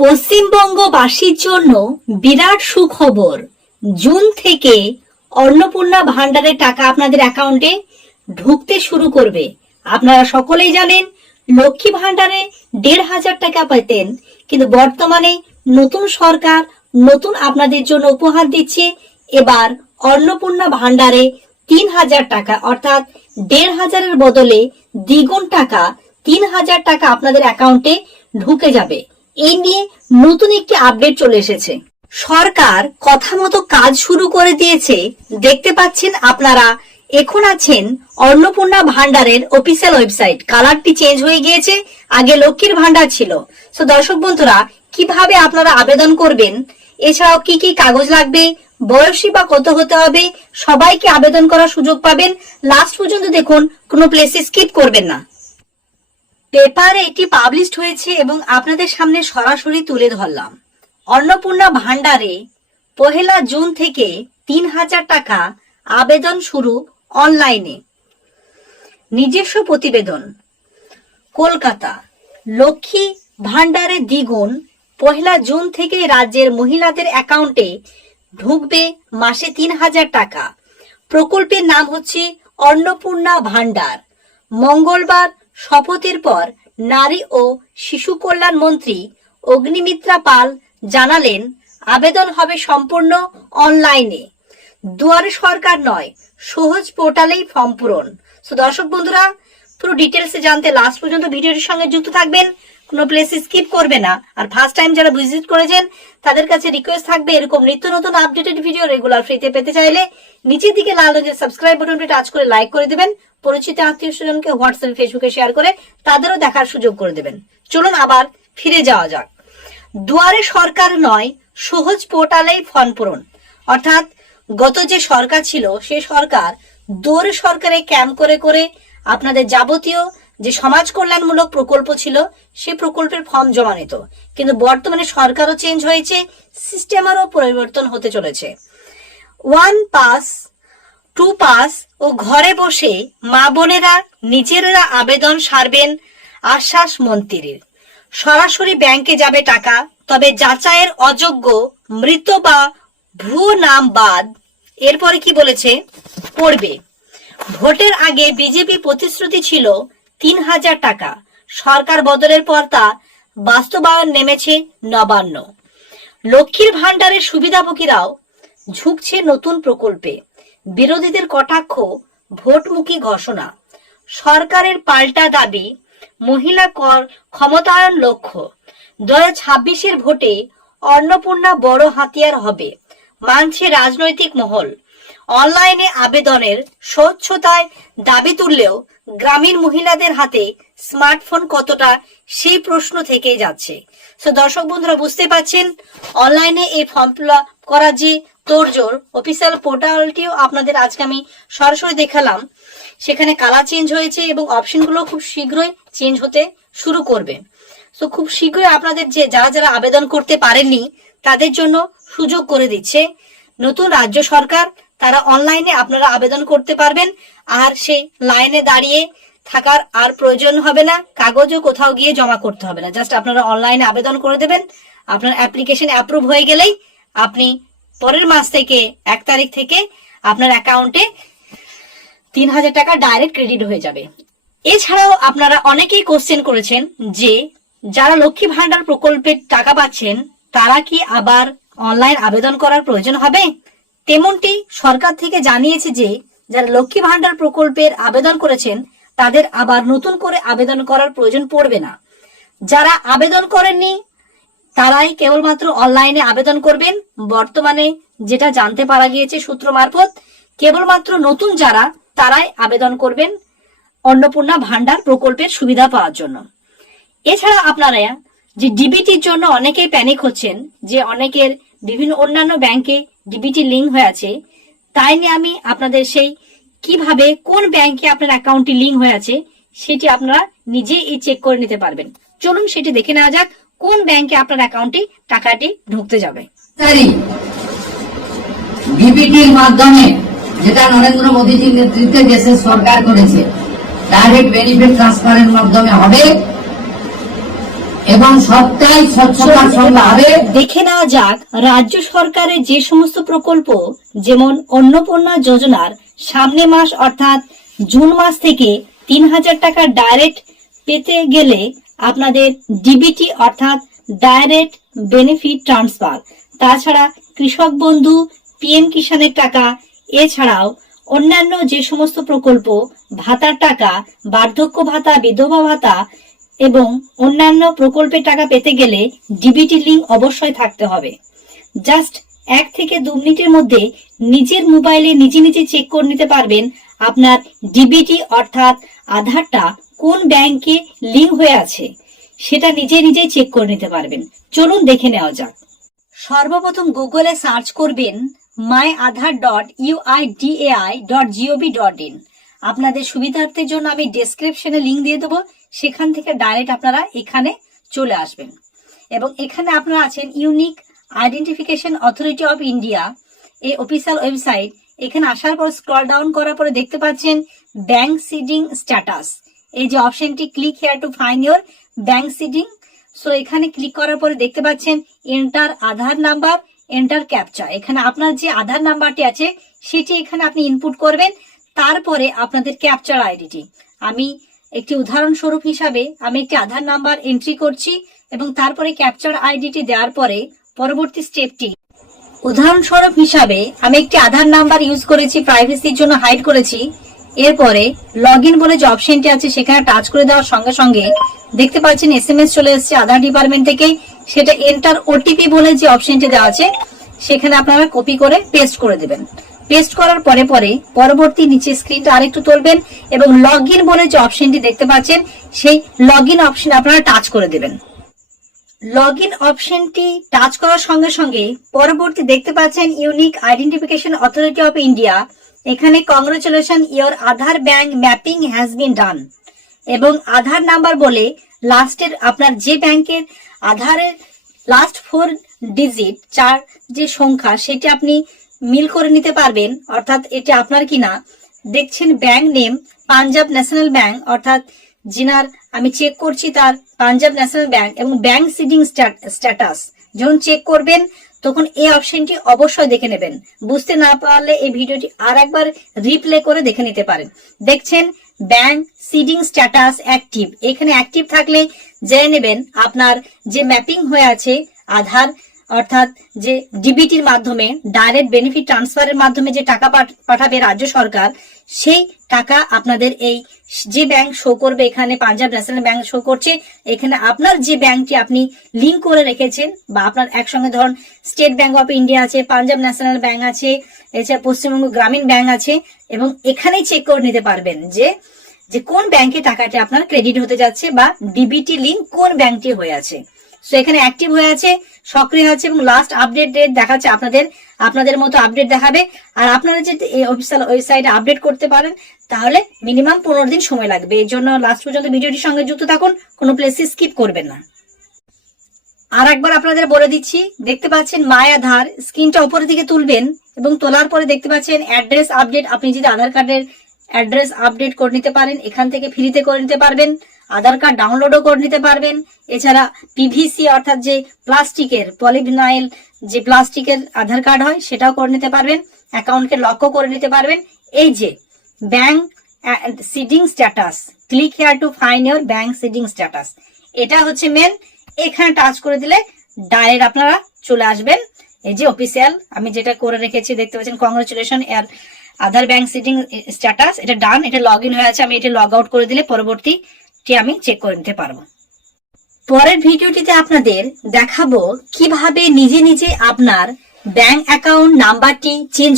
পশ্চিমবঙ্গবাসীর জন্য বিরাট সুখবর। জুন থেকে অন্নপূর্ণা ভান্ডারের টাকা আপনাদের অ্যাকাউন্টে ঢুকতে শুরু করবে। আপনারা সকলেই জানেন লক্ষ্মী ভান্ডারে ১,৫০০ টাকা পেতেন, কিন্তু বর্তমানে নতুন সরকার নতুন আপনাদের জন্য উপহার দিচ্ছে। এবার অন্নপূর্ণা ভান্ডারে ৩,০০০ টাকা, অর্থাৎ ১,৫০০-এর বদলে দ্বিগুণ টাকা ৩,০০০ টাকা আপনাদের অ্যাকাউন্টে ঢুকে যাবে। এই নিয়ে নতুন একটি আপডেট চলে এসেছে। সরকার কথা মতো কাজ শুরু করে দিয়েছে। দেখতে পাচ্ছেন আপনারা এখন আছেন অন্নপূর্ণা ভান্ডারের অফিসিয়াল ওয়েবসাইট। কালারটি চেঞ্জ হয়ে গিয়েছে, আগে লক্ষ্মীর ভান্ডার ছিল। তো দর্শক বন্ধুরা, কিভাবে আপনারা আবেদন করবেন, এছাড়াও কি কি কাগজ লাগবে, বয়সী বা কত হতে হবে, সবাইকে আবেদন করার সুযোগ পাবেন। লাস্ট পর্যন্ত দেখুন, কোনো প্লেসে স্কিপ করবেন না। পেপারে এটি পাবলিশড হয়েছে এবং আপনাদের সামনে সরাসরি তুলে ধরলাম। অন্নপূর্ণা ভান্ডারে ১ জুন থেকে ৩,০০০ টাকা আবেদন শুরু অনলাইনে। নিজস্ব প্রতিবেদন। কলকাতা। লক্ষ্মী ভান্ডারে দ্বিগুণ ১ জুন থেকে রাজ্যের মহিলাদের অ্যাকাউন্টে ঢুকবে মাসে ৩,০০০ টাকা। প্রকল্পের নাম হচ্ছে অন্নপূর্ণা ভান্ডার। মঙ্গলবার শপথের পর নারী ও শিশু কল্যাণ মন্ত্রী অগ্নিমিত্রা পাল জানালেন, আবেদন হবে সম্পূর্ণ অনলাইনে। দুয়ারে সরকার নয়, সহজ পোর্টালেই ফর্ম পূরণ। তো দর্শক বন্ধুরা, পুরো ডিটেলসে জানতে লাস্ট পর্যন্ত ভিডিওটির সঙ্গে যুক্ত থাকবেন, কোনো প্লেসে স্কিপ করবে না। আর ফার্স্ট টাইম যারা ভিজিট করেছেন তাদের কাছে রিকোয়েস্ট থাকবে, এরকম নিত্য নতুন আপডেটেড ভিডিও রেগুলার ফ্রিতে পেতে চাইলে নিচের দিকে লাল রঙের সাবস্ক্রাইব বাটনটি টাচ করে লাইক করে দেবেন। পরিচিত আত্মীয় স্বজনকে হোয়াটসঅ্যাপ ফেসবুকে শেয়ার করে তাদেরও দেখার সুযোগ করে দেবেন। চলুন আবার ফিরে যাওয়া যাক। দুয়ারে সরকার নয়, সহজ পোর্টালেই ফর্ম পূরণ। অর্থাৎ গত যে সরকার ছিল সে সরকার দুয়ারে সরকারে ক্যাম্প করে করে আপনাদের যাবতীয় যে সমাজ কল্যাণমূলক প্রকল্প ছিল সেই প্রকল্পের ফর্ম জমা নিত। কিন্তু বর্তমানে সরকারও চেঞ্জ হয়েছে, সিস্টেমেরও পরিবর্তন হতে চলেছে। 1 পাস 2 পাস ও ঘরে বসে মা বোনেরা নিজেরা আবেদন সারবেন, আশ্বাস মন্ত্রীর। সরাসরি ব্যাংকে যাবে টাকা, তবে যাচাইয়ের অযোগ্য, মৃত বা ভুয়ো নাম বাদ। এরপরে কি বলেছে পড়বে। ভোটের আগে বিজেপি প্রতিশ্রুতি ছিল ৩,০০০ টাকা, সরকার বদলের পর তা বাস্তবায়ন নেমেছে নবান্ন। লক্ষ্মীর ভান্ডারের সুবিধাভোগীরাও ঝুঁকছে নতুন প্রকল্পে। বিরোধীদের কটাক্ষ, ভোটমুখী ঘোষণা। সরকারের পাল্টা দাবি, মহিলা ক্ষমতায়ন লক্ষ্য। ২০২৬-এর ভোটে অন্নপূর্ণা বড় হাতিয়ার হবে, মানছে রাজনৈতিক মহল। অনলাইনে আবেদনের স্বচ্ছতায় দাবি তুললেও গ্রামীণ মহিলাদের হাতে স্মার্টফোন কতটা, সেই প্রশ্ন থেকেই যাচ্ছে। তো দর্শক বন্ধুরা, বুঝতে পারছেন অনলাইনে এই ফর্ম ফিল আপ করার যে তোড়জোড়, অফিসিয়াল পোর্টালটিও আপনাদের আজকে আমি সরাসরি দেখালাম। সেখানে কালার চেঞ্জ হয়েছে এবং অপশনগুলো খুব শীঘ্রই চেঞ্জ হতে শুরু করবে। তো খুব শীঘ্রই আপনাদের যে যারা আবেদন করতে পারেননি তাদের জন্য সুযোগ করে দিচ্ছে নতুন রাজ্য সরকার। তারা অনলাইনে আপনারা আবেদন করতে পারবেন, আর সেই লাইনে দাঁড়িয়ে থাকার আর প্রয়োজন হবে না, কাগজও কোথাও গিয়ে জমা করতে হবে না। জাস্ট আপনারা অনলাইনে আবেদন করে দেবেন। আপনার অ্যাপ্লিকেশন অ্যাপ্রুভ হয়ে গেলেই আপনি পরের মাস থেকে 1 তারিখ থেকে আপনার অ্যাকাউন্টে ৩,০০০ টাকা ডাইরেক্ট ক্রেডিট হয়ে যাবে। এছাড়াও আপনারা অনেকেই কোশ্চেন করেছেন যে যারা লক্ষ্মী ভান্ডার প্রকল্পের টাকা পাচ্ছেন তারা কি আবার অনলাইন আবেদন করার প্রয়োজন হবে। তেমনটি সরকার থেকে জানিয়েছে যে যারা লক্ষ্মী ভান্ডার প্রকল্পের আবেদন করেছেন তাদের আবার নতুন করে আবেদন করার প্রয়োজন পড়বে না। যারা আবেদন করেননি তারাই কেবলমাত্র অনলাইনে আবেদন করবেন। বর্তমানে যেটা জানতে পারা গিয়েছে সূত্র মারফত, কেবলমাত্র নতুন যারা তারাই আবেদন করবেন অন্নপূর্ণা ভান্ডার প্রকল্পের সুবিধা পাওয়ার জন্য। এছাড়া আপনারা যে ডিবিটির জন্য অনেকেই প্যানিক হচ্ছেন যে অনেকের বিভিন্ন অন্যান্য ব্যাংকে ডিবিটি লিঙ্ক হয়ে আছে, তাই নিয়ে আমি আপনাদের সেই কিভাবে কোন ব্যাংকে আপনার অ্যাকাউন্টটি লিঙ্ক হয়ে আছে সেটি আপনারা নিজেই চেক করে নিতে পারবেন। চলুন সেটি দেখে নেওয়া যাক কোন ব্যাংকে আপনার অ্যাকাউন্টে টাকাটি ঢুকতে যাবে। ডিবিটির মাধ্যমে, যেটা নরেন্দ্র মোদীজির নেতৃত্বে দেশের সরকার করেছে, ডাইরেক্ট বেনিফিট ট্রান্সফারের মাধ্যমে হবে। এবং সবটাই স্বচ্ছতার সঙ্গে হবে। দেখে নেওয়া যাক রাজ্য সরকারের যে সমস্ত প্রকল্প, যেমন অন্নপূর্ণা যোজনার সামনে মাস অর্থাৎ জুন মাস থেকে 3,000 টাকা ডাইরেক্ট পেতে গেলে আপনাদের ডিবিটি অর্থাৎ ডাইরেক্ট বেনিফিট ট্রান্সফার, তাছাড়া কৃষক বন্ধু, পিএম কিষানের টাকা, এছাড়াও অন্যান্য যে সমস্ত প্রকল্প, ভাতার টাকা, বার্ধক্য ভাতা, বিধবা ভাতা এবং অন্যান্য প্রকল্পের টাকা পেতে গেলে ডিবিটি লিংক অবশ্যই থাকতে হবে। জাস্ট 1 থেকে 2 মিনিটের মধ্যে নিজের মোবাইলে নিজে নিজে চেক করে নিতে পারবেন আপনার ডিবিটি অর্থাৎ আধারটা কোন ব্যাংকে লিংক হয়ে আছে, সেটা নিজে নিজেই চেক করে নিতে পারবেন। চলুন দেখে নেওয়া যাক। সর্বপ্রথম গুগলে সার্চ করবেন myAadhar.uidai.gov.in। আপনাদের সুবিধার্থের জন্য আমি ডেসক্রিপশনে লিংক দিয়ে দেবো, সেখান থেকে ডাইরেক্ট আপনারা এখানে চলে আসবেন। এবং এখানে আপনারা আছেন unique identification authority of India, এই অফিসিয়াল ওয়েবসাইট। এখানে আসার পর স্ক্রল ডাউন করার পরে দেখতে পাচ্ছেন ব্যাংক সিডিং স্ট্যাটাস, এই যে অপশনটি click here to find your bank seeding. So এখানে ক্লিক করার পরে দেখতে পাচ্ছেন এন্টার আধার নাম্বার, এন্টার ক্যাপচা। এখানে আপনার যে আধার নাম্বারটি আছে সেটি এখানে আপনি ইনপুট করবেন, তারপরে আপনাদের ক্যাপচার আইডিটি। আমি একটি উদাহরণস্বরূপ হিসাবে আমি একটি আধার নাম্বার এন্ট্রি করছি এবং তারপরে ক্যাপচার আইডিটি দেওয়ার পরে পরবর্তী স্টেপটি, উদাহরণস্বরূপ হিসাবে আমি একটি আধার নাম্বার ইউজ করেছি, প্রাইভেসির জন্য হাইড করেছি। এরপরে লগ ইন বলে যে অপশনটি আছে সেখানে টাচ করে দেওয়ার সঙ্গে সঙ্গে দেখতে পাচ্ছেন এসএমএস চলে এসেছে আধার ডিপার্টমেন্ট থেকে। সেটা এন্টার ওটিপি বলে যে অপশনটি দেওয়া আছে সেখানে আপনারা কপি করে পেস্ট করে দেবেন। পেস্ট করার পরে পরবর্তী নিচে স্ক্রিনটা আরেকটু তুলবেন এবং লগ ইন বলে যে অপশনটি দেখতে পাচ্ছেন সেই লগ ইন অপশন আপনারা টাচ করে দেবেন। লগ ইন অপশনটি টাচ করার সঙ্গে সঙ্গে পরবর্তী দেখতে পাচ্ছেন unique identification authority of India. এখানে congratulation, your Aadhaar bank mapping has been done এবং আধার নাম্বার বলে লাস্টের আপনার যে ব্যাংকের আধারের লাস্ট 4 ডিজিট 4 যে সংখ্যা সেটি আপনি মিল করে নিতে পারবেন, অর্থাৎ এটা আপনার কিনা। দেখছেন bank name Punjab national bank, অর্থাৎ যিনার আমি চেক করছি তার পাঞ্জাব ন্যাশনাল ব্যাংক, এবং ব্যাংক সিডিং স্ট্যাটাস যখন চেক করবেন তখন এই অপশনটি অবশ্যই দেখে নেবেন। বুঝতে না পারলে এই ভিডিওটি আর একবার রিপ্লে করে দেখে নিতে পারেন। দেখছেন ব্যাংক সিডিং স্ট্যাটাস অ্যাক্টিভ, এখানে অ্যাক্টিভ থাকলে জেনে নেবেন আপনার যে ম্যাপিং হয়ে আছে আধার অর্থাৎ যে ডিবিটির মাধ্যমে ডাইরেক্ট বেনিফিট ট্রান্সফারের মাধ্যমে যে টাকা পাঠাবে রাজ্য সরকার, সেই টাকা আপনাদের এই যে ব্যাংক শো করবে, এখানে পাঞ্জাব ন্যাশনাল ব্যাংক শো করছে, এখানে আপনার যে ব্যাংকটি আপনি লিংক করে রেখেছেন বা আপনার একসঙ্গে ধরুন স্টেট ব্যাংক অফ ইন্ডিয়া আছে, পাঞ্জাব ন্যাশনাল ব্যাংক আছে, এছাড়া পশ্চিমবঙ্গ গ্রামীণ ব্যাংক আছে, এবং এখানেই চেক করে নিতে পারবেন যে কোন ব্যাংকে টাকাটি আপনার ক্রেডিট হতে যাচ্ছে বা ডিবিটি লিংক কোন ব্যাংকটি হয়ে আছে। সো এখানে অ্যাক্টিভ হয়ে আছে, সক্রিয় আছে এবং লাস্ট আপডেট ডেট দেখাচ্ছে আপনাদের মতো আপডেট দেখাবে। আর আপনারা যদি এই অফিসিয়াল ওয়েবসাইটে আপডেট করতে পারেন তাহলে মিনিমাম 15 দিন সময় লাগবে। এর জন্য লাস্ট পর্যন্ত ভিডিওটির সঙ্গে যুক্ত থাকুন, কোনো প্লেসে স্কিপ করবেন না। আর একবার আপনাদের বলে দিচ্ছি, দেখতে পাচ্ছেন মাই আধার, স্ক্রিনটা উপরের দিকে তুলবেন এবং তোলার পরে দেখতে পাচ্ছেন অ্যাড্রেস আপডেট। আপনি যদি আধার কার্ডের অ্যাড্রেস আপডেট করে নিতে পারেন, এখান থেকে ফ্রিতে করে নিতে পারবেন। আধার কার্ড ডাউনলোডও করে নিতে পারবেন। এছাড়া পিভিসি অর্থাৎ যে প্লাস্টিকের পলিভিনাইল যে প্লাস্টিকের আধার কার্ড হয় সেটাও করে নিতে পারবেন। অ্যাকাউন্টকে লকও করে নিতে পারবেন। এই যে bank seeding status, click here to find your bank seeding status, এটা হচ্ছে মেন। এখানে টাচ করে দিলে ডাইরেক্ট আপনারা চলে আসবেন এই যে অফিসিয়াল আমি যেটা করে রেখেছি। দেখতে পাচ্ছেন কংগ্রেচুলেশন এর আধার ব্যাংক সিডিং স্ট্যাটাস, এটা ডান, এটা লগ ইন হয়ে আছে। আমি এটা লগ আউট করে দিলে পরবর্তীটি আমি চেক করে নিতে পারবো। পরের ভিডিওটিতে আপনাদের দেখাবো কিভাবে নিজে নিজে আপনার ব্যাংক অ্যাকাউন্ট নাম্বারটি চেঞ্জ